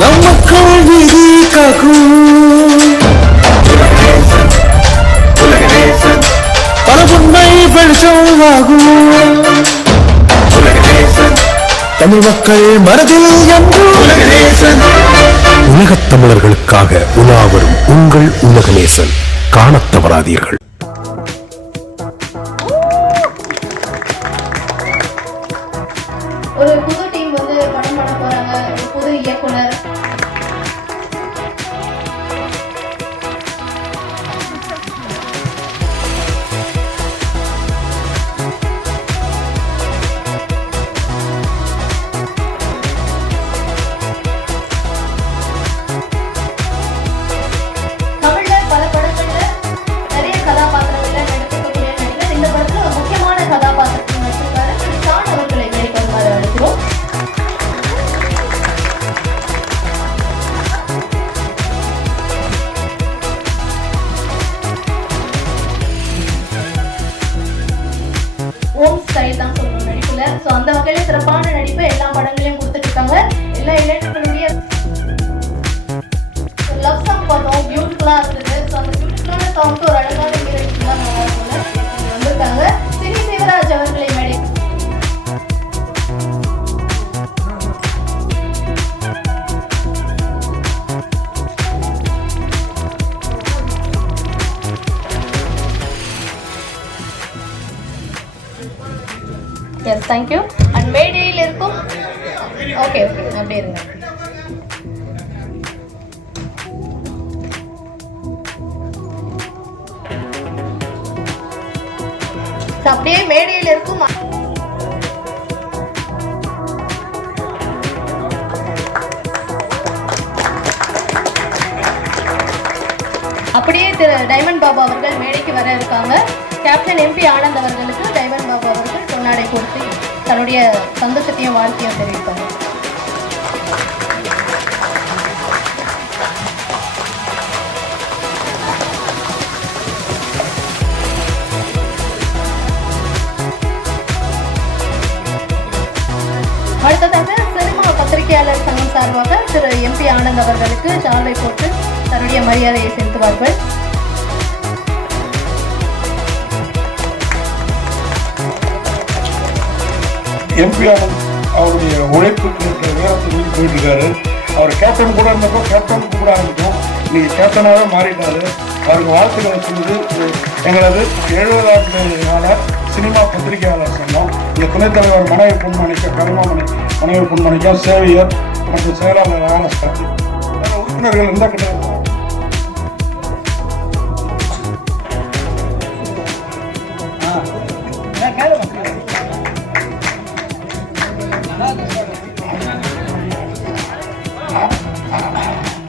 நமக்குள் விதி காக்கும் பல உண்மை வெளிச்சமாகும் தமிழ் மக்கள் மனதில் என்று உலகத் தமிழர்களுக்காக உலாவரும் உங்கள் உலகநேசன். காணத் தவறாதீர்கள். ஒரு புது டீம் வந்து படம் பண்ண போறாங்க. ஒரு புது இயக்குனர். தமிழ்ல பல படங்கள்ல நிறைய கதாபாத்திரங்கள்ல நடிக்கக்கூடிய நடிகர் இந்த படத்துல ஒரு முக்கியமான கதாபாத்திரத்தில் நடிச்சிருக்காரு. ஷான் அவர்களை மேற்கொள்ளுமாறு அழைக்கிறோம். ஓம் ஸ்டைல் தான் சொல்லணும் நடிப்புல. ஸோ அந்த வகையில சிறப்பான நடிப்பு எல்லா படங்களையும் கொடுத்துட்டு இருக்காங்க. எல்லா இளைஞர்களுடைய லவ் சாங் பார்த்தோம், பியூட்டிஃபுல்லா இருந்தது. ஸோ அந்த பியூட்டிஃபுல்லான சாங்க்கு ஒரு அழகான ஹீரோயின் தான் நல்லா இருக்கும்ல வந்திருக்காங்க. சினி சிவராஜ் அவர்களை மேடை எஸ் தேங்க்யூ. அண்ட் மேடையில் இருக்கும் ஓகே அப்படியே இருங்க. அப்படியே மேடையில் இருக்கும் அப்படியே திரு டைமண்ட் பாபு அவர்கள் மேடைக்கு வர இருக்காங்க. கேப்டன் எம்பி ஆனந்த் அவர்களுக்கு டைமண்ட் பாபு அவர்கள் பொன்னாடை கொடுத்து தன்னுடைய சந்தோஷத்தையும் வாழ்க்கையும் தெரிவிப்பாங்க. அடுத்ததாக சினிமா பத்திரிகையாளர் சங்கம் சார்பாக திரு எம்பி ஆனந்த் அவர்களுக்கு சால்வை போட்டு தன்னுடைய மரியாதையை செலுத்துவார்கள். எம்பி ஆனந்த் அவருடைய உழைப்புக்கு இருக்கிற நேரத்துக்கு போயிட்டு இருக்காரு. அவர் கேப்டன் கூட இருந்தப்போ கேப்டன் கூட ஆரம்பிக்கும், இன்னைக்கு கேப்டனாகவே மாறிட்டாரு. அவருக்கு வாழ்த்துக்களை சொல்லுது எங்களது 70 கால சினிமா பத்திரிகையாளர் சங்கம். இந்த துணைத் தலைவர் மனைவி பொன்மணிக்க கருமாமணி மனைவி பொன்மணிக்கம் சேவியர் மற்றும் செயலாளர் ஆனஸ் கார்த்தி உறுப்பினர்கள் இருந்தால் கிடையாது.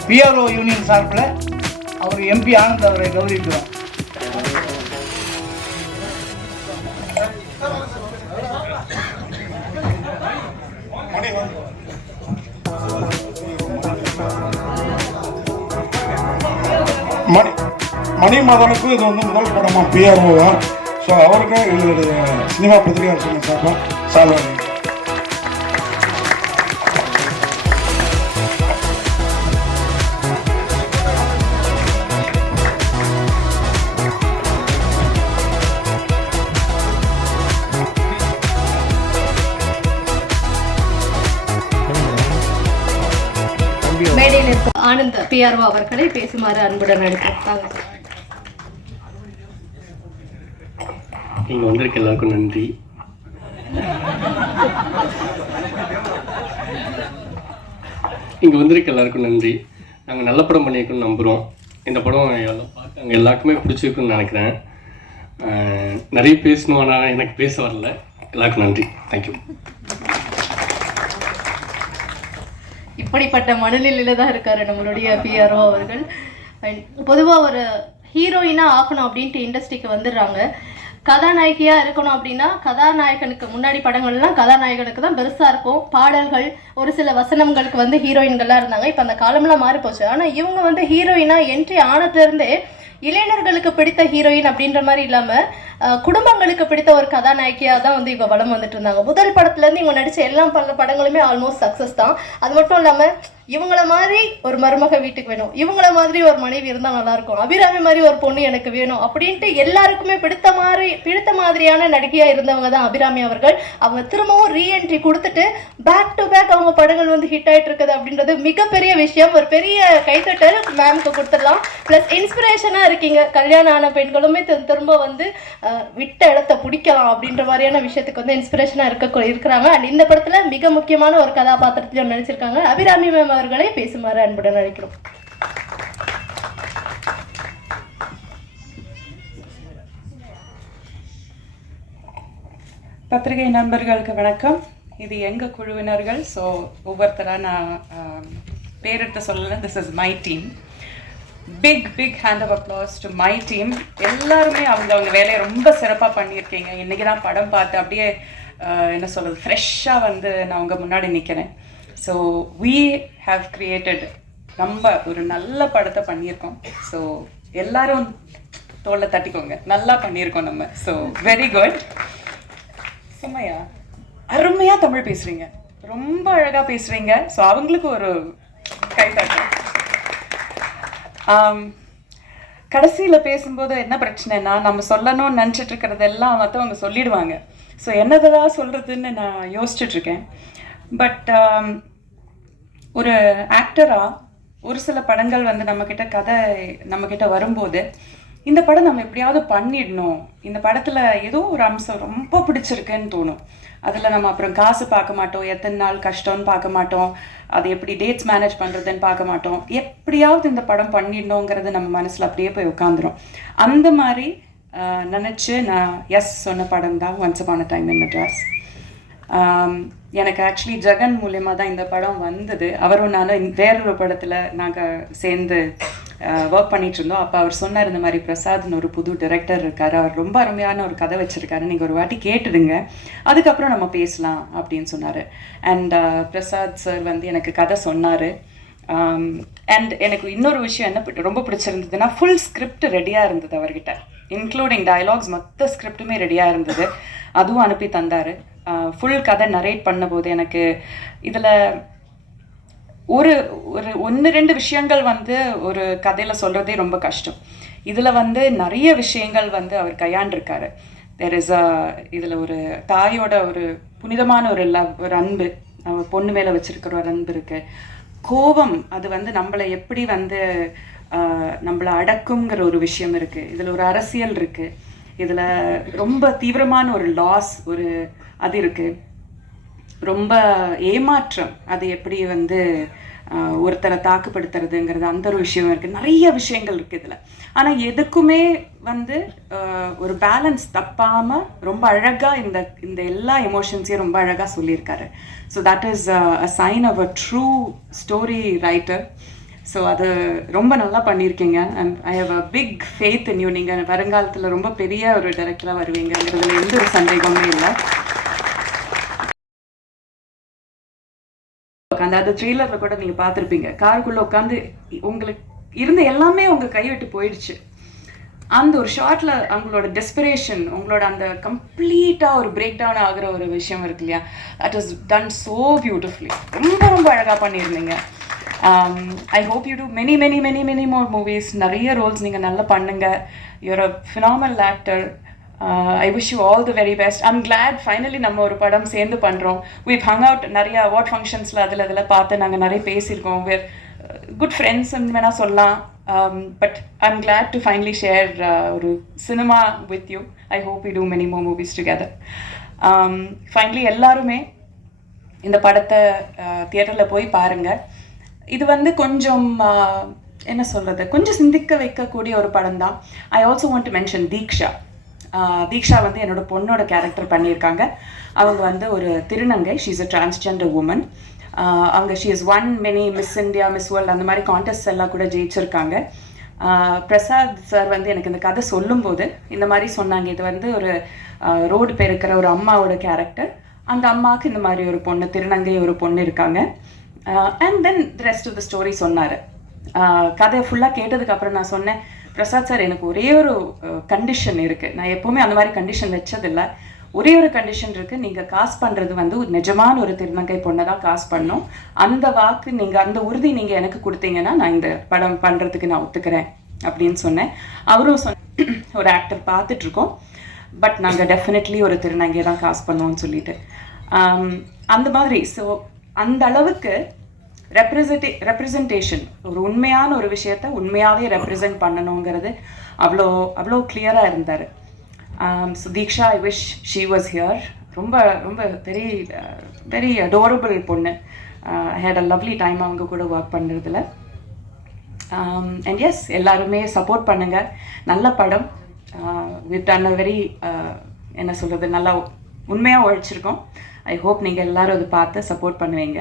பிஆர்ஓ யூனியன் சார்பில் அவர் எம்பி ஆனந்த் அவரை கௌரவிக்கிறார். மணிமதனுக்கும் இது வந்து முதல் படமா பிஆர்ஓவா. ஸோ அவருக்கும் எங்களுடைய சினிமா பத்திரிகையாளர் சங்கம் சார்பாக சால்வாங்க. மேடையில் இருக்கும் ஆனந்த் பிஆர்ஓ அவர்களை பேசுமாறு அன்புடன் அழைக்கிறோம். இங்கே வந்திருக்க எல்லாருக்கும் நன்றி. நாங்கள் நல்ல படம் பண்ணியிருக்கோன்னு நம்புகிறோம். இந்த படம் எல்லாம் பார்த்து அங்கே எல்லாருக்குமே பிடிச்சிருக்குன்னு நினைக்கிறேன். நிறைய பேசணும், ஆனால் எனக்கு பேச வரல. எல்லாருக்கும் நன்றி. தேங்க்யூ. இப்படிப்பட்ட மனநிலையில தான் இருக்காரு நம்மளுடைய பிஆர்ஓ அவர்கள். பொதுவாக ஒரு ஹீரோயினாக ஆக்கணும் அப்படின்ட்டு இண்டஸ்ட்ரிக்கு வந்துடுறாங்க. கதாநாயகியாக இருக்கணும் அப்படின்னா கதாநாயகனுக்கு முன்னாடி படங்கள்லாம் கதாநாயகனுக்கு தான் பெருசாக இருக்கும். பாடல்கள் ஒரு சில வசனங்களுக்கு வந்து ஹீரோயின்கள்லாம் இருந்தாங்க. இப்போ அந்த காலம்லாம் மாறி போச்சு. ஆனால் இவங்க வந்து ஹீரோயினாக என்ட்ரி ஆனதுலேருந்தே இளைஞர்களுக்கு பிடித்த ஹீரோயின் அப்படின்ற மாதிரி இல்லாமல் குடும்பங்களுக்கு பிடித்த ஒரு கதாநாயகியாக தான் வந்து இவ வளம் வந்துட்டு இருந்தாங்க. முதல் படத்துலேருந்து இவங்க நடித்த எல்லா படங்களுமே ஆல்மோஸ்ட் சக்ஸஸ் தான். அது மட்டும் இல்லாமல் இவங்கள மாதிரி ஒரு மருமக வீட்டுக்கு வேணும், இவங்கள மாதிரி ஒரு மனைவி இருந்தால் நல்லாயிருக்கும், அபிராமி மாதிரி ஒரு பொண்ணு எனக்கு வேணும் அப்படின்ட்டு எல்லாருக்குமே பிடித்த மாதிரியான நடிகையாக இருந்தவங்க தான் அபிராமி அவர்கள். அவங்க திரும்பவும் ரீஎன்ட்ரி கொடுத்துட்டு பேக் டு பேக் அவங்க படங்கள் வந்து ஹிட் ஆகிட்டு இருக்குது அப்படின்றது மிகப்பெரிய விஷயம். ஒரு பெரிய கைத்தட்டல் மேம்க்கு கொடுத்துடலாம். ப்ளஸ் இன்ஸ்பிரேஷனாக இருக்கீங்க. கல்யாணம் ஆன பெண்களுமே திரும்ப வந்து விட்ட இடத்த பிடிக்கலாம் அப்படின்ற மாதிரியான விஷயத்துக்கு வந்து இன்ஸ்பிரேஷனாக இருக்கிறாங்க. அண்ட் இந்த படத்தில் மிக முக்கியமான ஒரு கதாபாத்திரத்தையும் நடிச்சிருக்காங்க. அபிராமி மேம் அவர்களை பேசுமாறு அன்புடன் அழைக்கிறோம். பத்திரிகை நண்பர்களுக்கு வணக்கம். இது எங்கள் குழுவினர்கள். ஸோ ஒவ்வொருத்தராக நான் பேரெடுத்து சொல்லலை. This is my team. Big hand of applause to my team. எல்லாருமே அவங்க வேலையை ரொம்ப சிறப்பாக பண்ணியிருக்கீங்க. இன்றைக்கி தான் படம் பார்த்து அப்படியே என்ன சொல்கிறது, ஃப்ரெஷ்ஷாக வந்து நான் உங்கள் முன்னாடி நிற்கிறேன். ஸோ we have created ரொம்ப ஒரு நல்ல படத்தை பண்ணியிருக்கோம். ஸோ எல்லாரும் தோலை தட்டிக்கோங்க, நல்லா பண்ணியிருக்கோம் நம்ம. So very good. சும்மையா அருமையாக தமிழ் பேசுகிறீங்க, ரொம்ப அழகாக பேசுகிறீங்க. ஸோ அவங்களுக்கு ஒரு கைத்தட்டு. கடைசியில் பேசும்போது என்ன பிரச்சனைனா, நம்ம சொல்லணும்னு நினச்சிட்டு இருக்கிறதெல்லாம் மற்றவங்க சொல்லிடுவாங்க. ஸோ என்னதான் சொல்கிறதுன்னு நான் யோசிச்சுட்ருக்கேன். பட் ஒரு ஆக்டராக ஒரு சில படங்கள் வந்து நம்மக்கிட்ட வரும்போது இந்த படம் நம்ம எப்படியாவது பண்ணிடணும், இந்த படத்தில் ஏதோ ஒரு அம்சம் ரொம்ப பிடிச்சிருக்குன்னு தோணும். அதில் நம்ம அப்புறம் காசு பார்க்க மாட்டோம், எத்தனை நாள் கஷ்டம்னு பார்க்க மாட்டோம், அது எப்படி டேட்ஸ் மேனேஜ் பண்ணுறதுன்னு பார்க்க மாட்டோம். எப்படியாவது இந்த படம் பண்ணிடணுங்கிறது நம்ம மனசில் அப்படியே போய் உட்காந்துரும். அந்த மாதிரி நினச்சி நான் எஸ் சொன்ன படம் தான் ஒன்ஸ் அப்பான் அ டைம் இன் மெட்ராஸ். எனக்கு ஆக்சுவலி ஜெகன் மூலயமா தான் இந்த படம் வந்தது. அவரும் நானும் வேறொரு படத்தில் நாங்கள் சேர்ந்து ஒர்க் பண்ணிகிட்டு இருந்தோம். அப்போ அவர் சொன்னார், இந்த மாதிரி பிரசாத்னு ஒரு புது டைரக்டர் இருக்கார், அவர் ரொம்ப அருமையான ஒரு கதை வச்சுருக்காரு, நீங்கள் ஒரு வாட்டி கேட்டுடுங்க, அதுக்கப்புறம் நம்ம பேசலாம் அப்படின்னு சொன்னார். அண்ட் பிரசாத் சார் வந்து எனக்கு கதை சொன்னார். அண்ட் எனக்கு இன்னொரு விஷயம் என்ன ரொம்ப பிடிச்சிருந்ததுன்னா, ஃபுல் ஸ்கிரிப்ட் ரெடியாக இருந்தது அவர்கிட்ட, இன்க்ளூடிங் டயலாக்ஸ், மொத்த ஸ்கிரிப்டுமே ரெடியாக இருந்தது. அதுவும் அனுப்பி தந்தார். ஃபுல் கதை நரேட் பண்ணும்போது எனக்கு இதில் ஒரு ஒரு 1-2 விஷயங்கள் வந்து ஒரு கதையில் சொல்கிறதே ரொம்ப கஷ்டம். இதில் வந்து நிறைய விஷயங்கள் வந்து அவர் கையாண்டிருக்காரு. இதில் ஒரு தாயோட ஒரு புனிதமான ஒரு ஒரு அன்பு, பொண்ணு மேலே வச்சுருக்கிற ஒரு அன்பு இருக்குது. கோபம், அது வந்து நம்மளை எப்படி வந்து நம்மளை அடக்குங்கிற ஒரு விஷயம் இருக்குது. இதில் ஒரு அரசியல் இருக்குது. இதில் ரொம்ப தீவிரமான ஒரு லாஸ் அது இருக்குது. ரொம்ப ஏமாற்றம், அது எப்படி வந்து ஒருத்தரை தாக்குப்படுத்துறதுங்கிறது, அந்த ஒரு விஷயம் இருக்குது. நிறைய விஷயங்கள் இருக்குது இதில். ஆனால் எதுக்குமே வந்து ஒரு பேலன்ஸ் தப்பாமல் ரொம்ப அழகாக இந்த எல்லா எமோஷன்ஸையும் ரொம்ப அழகாக சொல்லியிருக்காரு. So that is a sign of a true story writer. ஸோ அது ரொம்ப நல்லா பண்ணியிருக்கீங்க. And I have a big faith in you. நீங்கள் வருங்காலத்தில் ரொம்ப பெரிய ஒரு டைரக்டராக வருவீங்கிறதுல எந்த ஒரு சந்தேகமே இல்லை. அந்த ட்ரெய்லரில் கூட நீங்கள் பார்த்துருப்பீங்க, காருக்குள்ளே உட்காந்து உங்களுக்கு இருந்த எல்லாமே உங்கள் கைவிட்டு போயிடுச்சு. அந்த ஒரு ஷார்ட்டில் அவங்களோட டெஸ்பிரேஷன், உங்களோட அந்த கம்ப்ளீட்டாக ஒரு பிரேக் டவுன் ஆகிற ஒரு விஷயம் இருக்கு இல்லையா, that is done so beautifully. ரொம்ப ரொம்ப அழகாக பண்ணியிருந்தீங்க. I hope you do many more movies. நிறைய ரோல்ஸ் நீங்கள் நல்லா பண்ணுங்கள். You're a phenomenal actor. I wish you all the very best. I'm glad finally நம்ம ஒரு படம் சேர்ந்து பண்ணுறோம். we've hung out நிறைய அவார்ட் ஃபங்க்ஷன்ஸில் அதில் பார்த்து நாங்கள் நிறைய பேசியிருக்கோம். we're good friends ன்னு வேணால் சொல்லலாம். but I'm glad to finally share ஒரு cinema with you. I hope we do many more movies together. finally எல்லாருமே இந்த படத்தை தியேட்டரில் போய் பாருங்கள். இது வந்து கொஞ்சம் என்ன சொல்கிறது, கொஞ்சம் சிந்திக்க வைக்கக்கூடிய ஒரு படம் தான். I also want to mention தீக்ஷா வந்து என்னோட பொண்ணோட கேரக்டர் பண்ணியிருக்காங்க. அவங்க வந்து ஒரு திருநங்கை. She is a transgender woman. அவங்க she is one many Miss India, Miss World, அந்த மாதிரி கான்டெஸ்ட் எல்லாம் கூட ஜெயிச்சிருக்காங்க. பிரசாத் சார் வந்து எனக்கு இந்த கதை சொல்லும்போது இந்த மாதிரி சொன்னாங்க, இது வந்து ஒரு ரோடு பெருக்கிற ஒரு அம்மாவோட கேரக்டர். அந்த அம்மாவுக்கு இந்த மாதிரி ஒரு பொண்ணு, திருநங்கை ஒரு பொண்ணு இருக்காங்க. And then the rest of the story சொன்னார். கதை ஃபுல்லாக கேட்டதுக்கப்புறம் நான் சொன்னேன், பிரசாத் சார் எனக்கு ஒரே ஒரு கண்டிஷன் இருக்குது, நான் எப்போவுமே அந்த மாதிரி கண்டிஷன் வச்சதில்லை, ஒரே ஒரு கண்டிஷன் இருக்குது, நீங்கள் காசு பண்ணுறது வந்து ஒரு நிஜமான ஒரு திருநங்கை பொண்ணை தான் காசு பண்ணணும், அந்த வாக்கு நீங்கள் அந்த உறுதி நீங்கள் எனக்கு கொடுத்தீங்கன்னா நான் இந்த படம் பண்ணுறதுக்கு நான் ஒத்துக்கிறேன் அப்படின்னு சொன்னேன். அவரும் ஒரு ஆக்டர் பார்த்துட்ருக்கோம், பட் நாங்கள் டெஃபினெட்லி ஒரு திருநங்கையை தான் காசு பண்ணுவோம்னு சொல்லிட்டு அந்த மாதிரி. ஸோ அந்த அளவுக்கு ரெப்ரசன்டேஷன், ஒரு உண்மையான ஒரு விஷயத்த உண்மையாகவே ரெப்ரசன்ட் பண்ணணுங்கிறது அவ்வளோ அவ்வளோ கிளியராக இருந்தார். So Diksha, I wish she was here. ரொம்ப ரொம்ப வெரி வெரி அடோரபிள் பொண்ணு. ஐ ஹேட் அ லவ்லி டைம் அவங்க கூட ஒர்க் பண்ணுறதுல. அண்ட் எஸ், எல்லாருமே சப்போர்ட் பண்ணுங்கள். நல்ல படம். we've done a very என்ன சொல்கிறது, நல்லா உண்மையாக உழைச்சிருக்கோம். ஐ ஹோப் நீங்கள் எல்லோரும் அதை பார்த்து சப்போர்ட் பண்ணுவீங்க.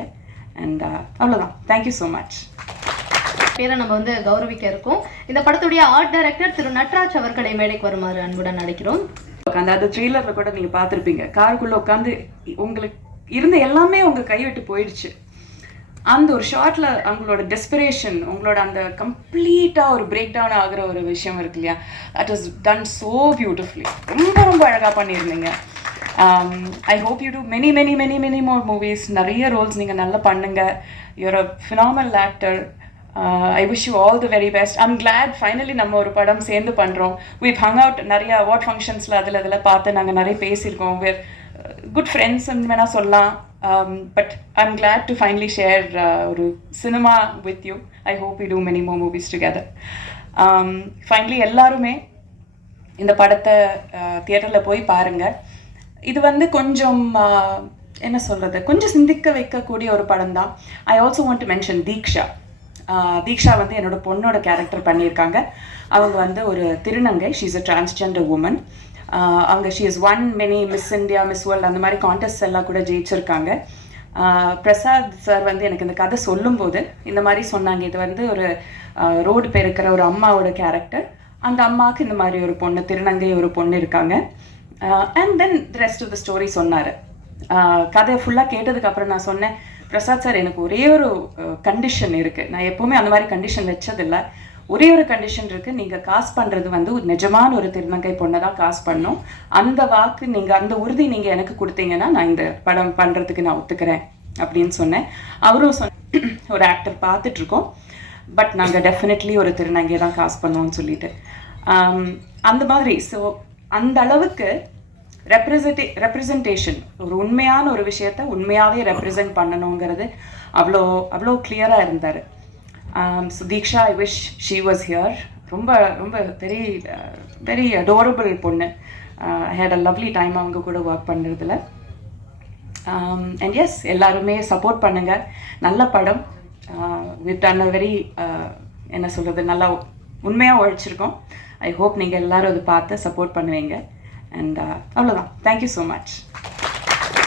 அண்ட் அவ்வளோதான். Thank you so much. பேரை நம்ம வந்து கௌரவிக்க இருக்கோம். இந்த படத்துடைய ஆர்ட் டைரக்டர் திரு நட்ராஜ் அவர்களை மேடைக்கு வருமாறு அன்புடன் அழைக்கிறோம். உட்காந்து அது ட்ரெய்லரில் கூட நீங்கள் பார்த்துருப்பீங்க, காருக்குள்ளே உட்காந்து உங்களுக்கு இருந்த எல்லாமே உங்கள் கைவிட்டு போயிடுச்சு. அந்த ஒரு ஷார்ட்டில் அவங்களோட டெஸ்பிரேஷன், உங்களோட அந்த கம்ப்ளீட்டாக ஒரு பிரேக் டவுன் ஆகிற ஒரு விஷயம் இருக்கு இல்லையா, that is done so beautifully. ரொம்ப ரொம்ப அழகாக பண்ணியிருந்தீங்க. I hope you do many more movies. நிறைய ரோல்ஸ் நீங்கள் நல்லா பண்ணுங்க. You're a phenomenal actor. I wish you all the very best. I'm glad finally நம்ம ஒரு படம் சேர்ந்து பண்ணுறோம். வீவ் ஹங் அவுட் நிறைய அவார்ட் ஃபங்க்ஷன்ஸில் அதில் பார்த்து நாங்கள் நிறைய பேசியிருக்கோம். வேர் குட் ஃப்ரெண்ட்ஸ்ன்னு வேணால் சொல்லலாம். But I'm glad to finally share ஒரு cinema with you. I hope we do many more movies together. Finally எல்லாருமே இந்த படத்தை தியேட்டரில் போய் பாருங்கள். இது வந்து கொஞ்சம் என்ன சொல்கிறது, கொஞ்சம் சிந்திக்க வைக்கக்கூடிய ஒரு படம் தான். I also want to mention Diksha. Diksha வந்து என்னோடய பொண்ணோட கேரக்டர் பண்ணியிருக்காங்க. அவங்க வந்து ஒரு திருநங்கை. She is a transgender woman. அவங்க she is one many Miss India, Miss World அந்த மாதிரி கான்டெஸ்ட் எல்லாம் கூட ஜெயிச்சிருக்காங்க. பிரசாத் சார் வந்து எனக்கு இந்த கதை சொல்லும்போது இந்த மாதிரி சொன்னாங்க, இது வந்து ஒரு ரோடு பெருக்கிற ஒரு அம்மாவோட கேரக்டர். அந்த அம்மாவுக்கு இந்த மாதிரி ஒரு பொண்ணு, திருநங்கை ஒரு பொண்ணு இருக்காங்க. And then the rest of the story சொன்னார். கதையை ஃபுல்லாக கேட்டதுக்கப்புறம் நான் சொன்னேன், பிரசாத் சார் எனக்கு ஒரே ஒரு கண்டிஷன் இருக்குது, நான் எப்போவுமே அந்த மாதிரி கண்டிஷன் வச்சதில்லை, ஒரே ஒரு கண்டிஷன் இருக்குது, நீங்கள் காசு பண்ணுறது வந்து ஒரு நிஜமான ஒரு திருநங்கை பொண்ணை தான் காசு பண்ணணும், அந்த வாக்கு நீங்கள் அந்த உறுதி நீங்கள் எனக்கு கொடுத்தீங்கன்னா நான் இந்த படம் பண்ணுறதுக்கு நான் ஒத்துக்கிறேன் அப்படின்னு சொன்னேன். அவரும் ஒரு ஆக்டர் பார்த்துட்ருக்கோம், பட் நாங்கள் டெஃபினெட்லி ஒரு திருநங்கையை தான் காசு பண்ணுவோம்னு சொல்லிட்டு அந்த மாதிரி. ஸோ அந்த அளவுக்கு ரெப்ரசன்டேஷன், ஒரு உண்மையான ஒரு விஷயத்த உண்மையாகவே ரெப்ரசன்ட் பண்ணணுங்கிறது அவ்வளோ அவ்வளோ கிளியராக இருந்தார். So Diksha, I wish she was here. ரொம்ப ரொம்ப வெரி வெரி அடோரபிள் பொண்ணு. ஐ ஹேட் அ லவ்லி டைம் அவங்க கூட ஒர்க் பண்ணுறதுல. அண்ட் எஸ், எல்லாருமே சப்போர்ட் பண்ணுங்கள். நல்ல படம். we've done a very என்ன சொல்கிறது, நல்லா உண்மையாக உழைச்சிருக்கோம். ஐ ஹோப் நீங்கள் எல்லோரும் அதை பார்த்து சப்போர்ட் பண்ணுவீங்க. அண்ட் அவ்வளோதான். Thank you so much.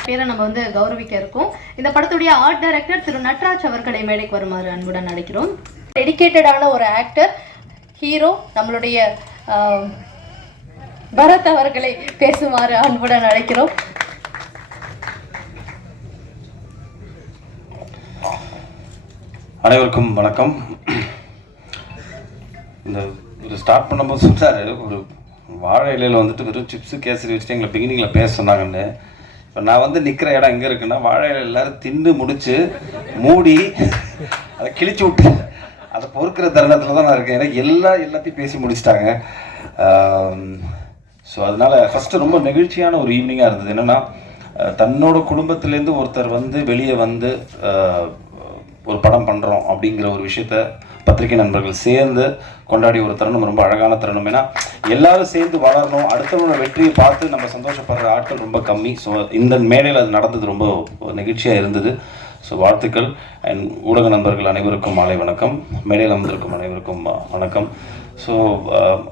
பேரை நம்ம வந்து கௌரவிக்க இருக்கோம். இந்த படத்துடைய ஆர்ட் டைரக்டர் திரு நட்ராஜ் அவர்களை மேடைக்கு வருமாறு அன்புடன் அழைக்கிறோம். டெடிகேட்டடான ஒரு ஆக்டர், ஹீரோ, நம்மளுடைய பரத் அவர்களை பேசுமாறு அன்புடன் அழைக்கிறோம். அனைவருக்கும் வணக்கம். இந்த ஒரு ஸ்டார்ட் பண்ணும்போது சொன்னார், ஒரு வாழை இலையில் வந்துட்டு வெறும் சிப்ஸு கேசரி வச்சுட்டு எங்களை பிகினிங்கில் பேச சொன்னாங்கன்னு. இப்போ நான் வந்து நிற்கிற இடம் எங்கே இருக்குன்னா, வாழை இலை எல்லோரும் தின்னு முடித்து மூடி அதை கிழிச்சு விட்டு அதை பொறுக்கிற தருணத்தில் தான் நான் இருக்கேன். ஏன்னா எல்லாத்தையும் பேசி முடிச்சிட்டாங்க. ஸோ அதனால் ஃபஸ்ட்டு ரொம்ப நெகிழ்ச்சியான ஒரு ஈவினிங்காக இருந்தது. என்னென்னா, தன்னோட குடும்பத்துலேருந்து ஒருத்தர் வந்து வெளியே வந்து ஒரு படம் பண்ணுறோம் அப்படிங்கிற ஒரு விஷயத்த பத்திரிகை நண்பர்கள் சேர்ந்து கொண்டாடி ஒரு தருணம் ரொம்ப அழகான தருணம். ஏன்னா எல்லாரும் சேர்ந்து வளரணும், அடுத்தவங்களோட வெற்றியை பார்த்து நம்ம சந்தோஷப்படுற ஆட்கள் ரொம்ப கம்மி. ஸோ இந்த மேடையில் அது நடந்தது ரொம்ப நெகிழ்ச்சியாக இருந்தது. ஸோ வாழ்த்துக்கள். அண்ட் ஊடக நண்பர்கள் அனைவருக்கும் மாலை வணக்கம். மேடையில் வந்திருக்கும் அனைவருக்கும் வணக்கம். ஸோ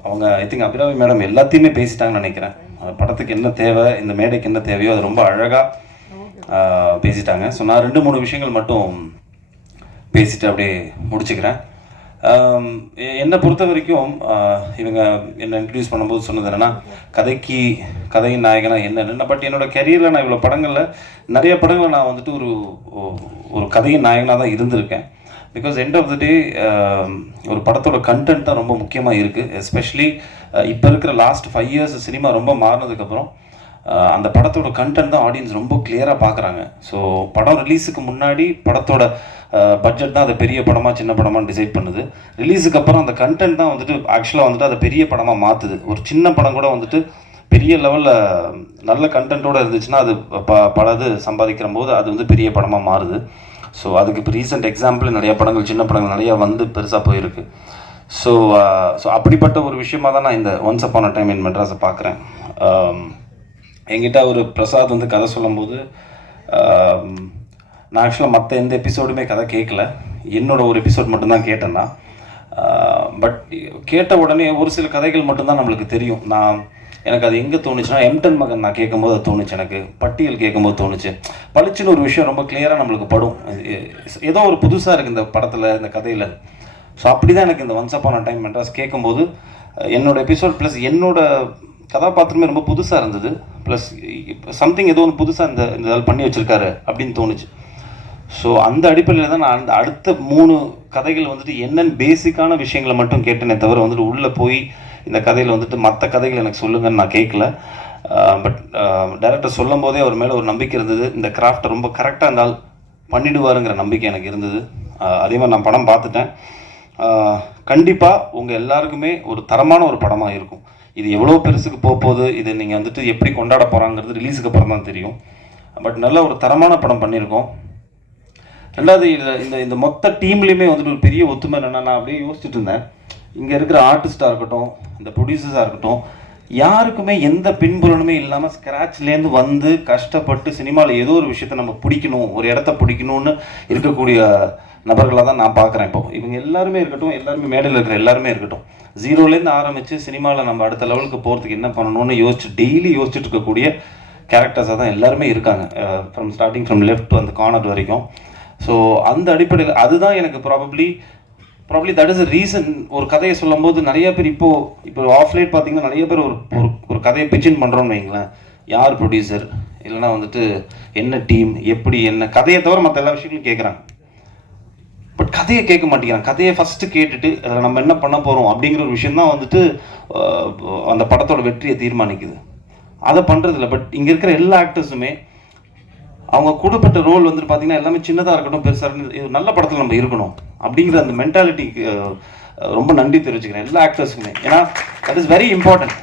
அவங்க ஐ திங்க் அபிராமி மேடம் எல்லாத்தையுமே பேசிட்டாங்கன்னு நினைக்கிறேன். படத்துக்கு என்ன தேவை, இந்த மேடைக்கு என்ன தேவையோ அது ரொம்ப அழகாக பேசிட்டாங்க. ஸோ நான் 2-3 விஷயங்கள் மட்டும் பேசிட்டு அப்படியே முடிச்சுக்கிறேன். என்னை பொறுத்த வரைக்கும் இவங்க என்னை இன்ட்ரடியூஸ் பண்ணும்போது சொன்னது என்னென்னா, கதையின் நாயகனா என்னென்னு. பட் என்னோடய கெரியரில் நான் இவ்வளோ படங்களில் நிறைய படங்களில் நான் வந்துட்டு ஒரு கதையின் நாயகனாக தான் இருந்திருக்கேன். பிகாஸ் எண்ட் ஆஃப் த டே ஒரு படத்தோட கண்டென்ட் தான் ரொம்ப முக்கியமாக இருக்குது. எஸ்பெஷலி இப்போ இருக்கிற லாஸ்ட் 5 years சினிமா ரொம்ப மாறினதுக்கப்புறம் அந்த படத்தோட கண்டென்ட் தான் ஆடியன்ஸ் ரொம்ப கிளியராக பார்க்குறாங்க. ஸோ படம் ரிலீஸுக்கு முன்னாடி படத்தோட பட்ஜெட் தான் அதை பெரிய படமாக சின்ன படமாக டிசைட் பண்ணுது. ரிலீஸுக்கு அப்புறம் அந்த கண்டென்ட் தான் வந்துட்டு ஆக்சுவலாக வந்துட்டு அதை பெரிய படமாக மாற்றுது. ஒரு சின்ன படம் கூட வந்துட்டு பெரிய லெவலில் நல்ல கண்டென்ட்டோடு இருந்துச்சுன்னா அது பலது சம்பாதிக்கிற போது அது வந்து பெரிய படமாக மாறுது. ஸோ அதுக்கு இப்போ ரீசெண்ட் எக்ஸாம்பிள் நிறையா படங்கள் சின்ன படங்கள் நிறையா வந்து பெருசாக போயிருக்கு. ஸோ அப்படிப்பட்ட ஒரு விஷயமாக தான் நான் இந்த once upon a time in மெட்ராஸை பார்க்குறேன். என்கிட்ட ஒரு பிரசாத் வந்து கதை சொல்லும்போது நான் ஆக்சுவலாக மற்ற எந்த எபிசோடுமே கதை கேட்கல, என்னோட ஒரு எபிசோட் மட்டும்தான் கேட்டேன்னா. பட் கேட்ட உடனே ஒரு சில கதைகள் மட்டும்தான் நம்மளுக்கு தெரியும். எனக்கு அது எங்கே தோணுச்சுன்னா எம்டன் மகன் நான் கேட்கும்போது அது தோணுச்சு, எனக்கு பட்டியல் கேட்கும்போது தோணுச்சு. பளிச்சுன்னு ஒரு விஷயம் ரொம்ப கிளியராக நம்மளுக்கு படும், ஏதோ ஒரு புதுசாக இருக்குது இந்த படத்தில் இந்த கதையில். ஸோ அப்படி தான் எனக்கு இந்த once upon a time Madras கேட்கும்போது என்னோடய எபிசோட் ப்ளஸ் என்னோட கதாபாத்திரமே ரொம்ப புதுசாக இருந்தது. ப்ளஸ் சம்திங் ஏதோ ஒன்று புதுசாக இந்த இதில் பண்ணி வச்சுருக்காரு அப்படின்னு தோணுச்சு. ஸோ அந்த அடிப்படையில் தான் நான் அந்த அடுத்த 3 கதைகள் வந்துட்டு என்னென்னு பேசிக்கான விஷயங்களை மட்டும் கேட்டேனே தவிர வந்துட்டு உள்ளே போய் இந்த கதையில் வந்துட்டு மற்ற கதைகள் எனக்கு சொல்லுங்கன்னு நான் கேட்கல. பட் டைரக்டர் சொல்லும் போதே அவர் மேலே ஒரு நம்பிக்கை இருந்தது, இந்த கிராஃப்டை ரொம்ப கரெக்டாக இருந்தால் பண்ணிடுவாருங்கிற நம்பிக்கை எனக்கு இருந்தது. அதே மாதிரி நான் படம் பார்த்துட்டேன். கண்டிப்பாக உங்கள் எல்லாருக்குமே ஒரு தரமான ஒரு படமாக இருக்கும். இது எவ்வளோ பெருசுக்கு போகுது, இது நீங்கள் வந்துட்டு எப்படி கொண்டாட போகிறாங்கிறது ரிலீஸுக்கு அப்புறம் தான் தெரியும். பட் நல்ல ஒரு தரமான படம் பண்ணியிருக்கோம். ரெண்டாவது இந்த மொத்த டீம்லேயுமே வந்துட்டு ஒரு பெரிய ஒத்துமை என்னென்னா, நான் அப்படியே யோசிச்சுட்டு இருந்தேன், இங்கே இருக்கிற ஆர்டிஸ்டாக இருக்கட்டும், இந்த ப்ரொடியூசர்ஸாக இருக்கட்டும், யாருக்குமே எந்த பின்புலனுமே இல்லாமல் ஸ்க்ராட்ச்லேருந்து வந்து கஷ்டப்பட்டு சினிமாவில் ஏதோ ஒரு விஷயத்த நம்ம பிடிக்கணும், ஒரு இடத்த பிடிக்கணும்னு இருக்கக்கூடிய நபர்களாக தான் நான் பார்க்குறேன். இப்போ இவங்க எல்லாருமே இருக்கட்டும், எல்லாருமே மேடையில் இருக்கிற எல்லாருமே இருக்கட்டும், 0லேருந்து ஆரம்பித்து சினிமாவில் நம்ம அடுத்த லெவலுக்கு போகிறதுக்கு என்ன பண்ணணும்னு டெய்லி யோசிச்சுட்டு இருக்கக்கூடிய கேரக்டர்ஸாக தான் எல்லாருமே இருக்காங்க. ஸ்டார்டிங் லெஃப்ட் அந்த கார்னர் வரைக்கும். ஸோ அந்த அடிப்படையில் அதுதான் எனக்கு probably that is a reason. ஒரு கதையை சொல்லும் போது நிறைய பேர் இப்போ ஆஃப்லைட் பார்த்தீங்கன்னா நிறைய பேர் ஒரு கதையை பிச்சின் பண்ணுறோன்னு வைங்களேன், யார் ப்ரொடியூசர் இல்லைனா வந்துட்டு என்ன டீம் எப்படி என்ன கதையை தவிர மற்ற எல்லா விஷயங்களும் கேட்குறாங்க. பட் கதையை கேட்க மாட்டேங்கிறாங்க. கதையை ஃபஸ்ட்டு கேட்டுட்டு அதில் நம்ம என்ன பண்ண போகிறோம் அப்படிங்கிற ஒரு விஷயந்தான் வந்துட்டு அந்த படத்தோட வெற்றியை தீர்மானிக்குது. அதை பண்ணுறதில்ல. பட் இங்கே இருக்கிற எல்லா ஆக்டர்ஸுமே அவங்க கூடப்பட்ட ரோல் வந்துட்டு பார்த்தீங்கன்னா எல்லாமே சின்னதாக இருக்கட்டும் பெருசாக இருக்கட்டும், இது நல்ல படத்தில் நம்ம இருக்கணும் அப்படிங்கிற அந்த மென்டாலிட்டிக்கு ரொம்ப நன்றி தெரிவிச்சுக்கிறேன் எல்லா ஆக்டர்ஸுக்குமே. ஏன்னா தட் இஸ் வெரி இம்பார்ட்டன்ட்.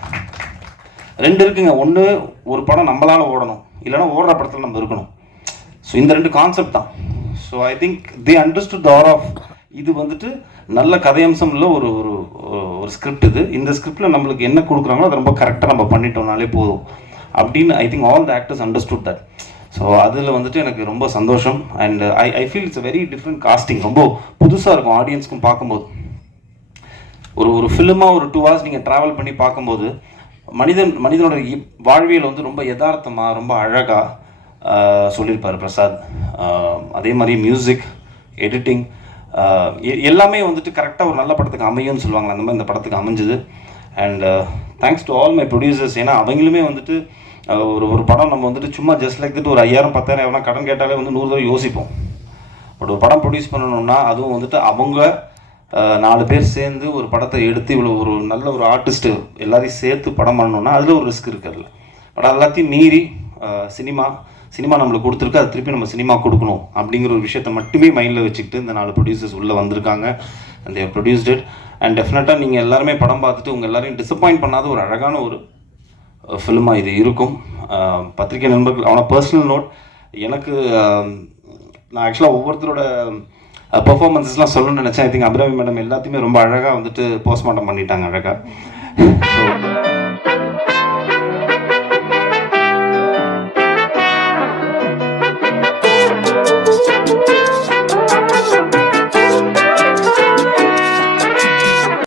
2 இருக்குங்க, ஒன்று ஒரு படம் நம்மளால் ஓடணும், இல்லைனா ஓடுற படத்தில் நம்ம இருக்கணும். ஸோ இந்த 2 கான்செப்ட் தான். So I think they understood the art of இது வந்துட்டு நல்ல கதையம்சம் இல்லை ஒரு ஒரு ஸ்கிரிப்ட். இந்த ஸ்கிரிப்டில் நம்மளுக்கு என்ன கொடுக்குறாங்களோ அதை ரொம்ப கரெக்டாக நம்ம பண்ணிட்டோம்னாலே போதும் அப்படின்னு I think all the actors understood that. So அதில் வந்துட்டு எனக்கு ரொம்ப சந்தோஷம். And I feel it's a very different casting. ரொம்ப புதுசாக இருக்கும் ஆடியன்ஸ்க்கும் பார்க்கும்போது. ஒரு ஃபிலிமாக ஒரு 2 hours நீங்கள் ட்ராவல் பண்ணி பார்க்கும்போது மனிதனோட வாழ்வியல் வந்து ரொம்ப யதார்த்தமாக ரொம்ப அழகாக சொல்லியிருப்பார் பிரசாத். அதே மாதிரி மியூசிக், எடிட்டிங் எல்லாமே வந்துட்டு கரெக்டாக ஒரு நல்ல படத்துக்கு அமையும்னு சொல்லுவாங்க. அந்த மாதிரி இந்த படத்துக்கு அமைஞ்சுது. And thanks to all my producers. ஏன்னா அவங்களுமே வந்துட்டு ஒரு படம் நம்ம வந்துட்டு சும்மா ஜஸ்ட் லைக் ஒரு 5000 10,000 எவ்வளோ கடன் கேட்டாலே வந்து 100 தடவை யோசிப்போம். பட் ஒரு படம் ப்ரொடியூஸ் பண்ணணும்னா அதுவும் வந்துட்டு அவங்க 4 பேர் சேர்ந்து ஒரு படத்தை எடுத்து இவ்வளோ ஒரு நல்ல ஒரு ஆர்டிஸ்ட்டு எல்லாரையும் சேர்த்து படம் பண்ணணும்னா அதில் ஒரு ரிஸ்க் இருக்குதுல்ல. பட் எல்லாத்தையும் மீறி சினிமா நம்மளுக்கு கொடுத்துருக்கு, அது திருப்பி நம்ம சினிமா கொடுக்கணும் அப்படிங்கிற ஒரு விஷயத்தை மட்டுமே மைண்டில் வச்சுக்கிட்டு இந்த 4 ப்ரொடியூசர்ஸ் உள்ளே வந்திருக்காங்க. And they produced it. And டெஃபினட்டாக நீங்கள் எல்லாருமே படம் பார்த்துட்டு உங்கள் எல்லாரையும் டிசப்பாயிண்ட் பண்ணாத ஒரு அழகான ஒரு ஃபிலிமாக இது இருக்கும். பத்திரிகை நண்பர்கள் அவனை பர்சனல் நோட், எனக்கு நான் ஆக்சுவலாக ஒவ்வொருத்தரோட பெர்ஃபார்மன்ஸஸ்லாம் சொல்லணும்னு நினச்சேன். ஐ திங்க் அபிராமி மேடம் எல்லாத்தையுமே ரொம்ப அழகாக வந்துட்டு போஸ்ட்மார்ட்டம் பண்ணிட்டாங்க அழகாக. ஸோ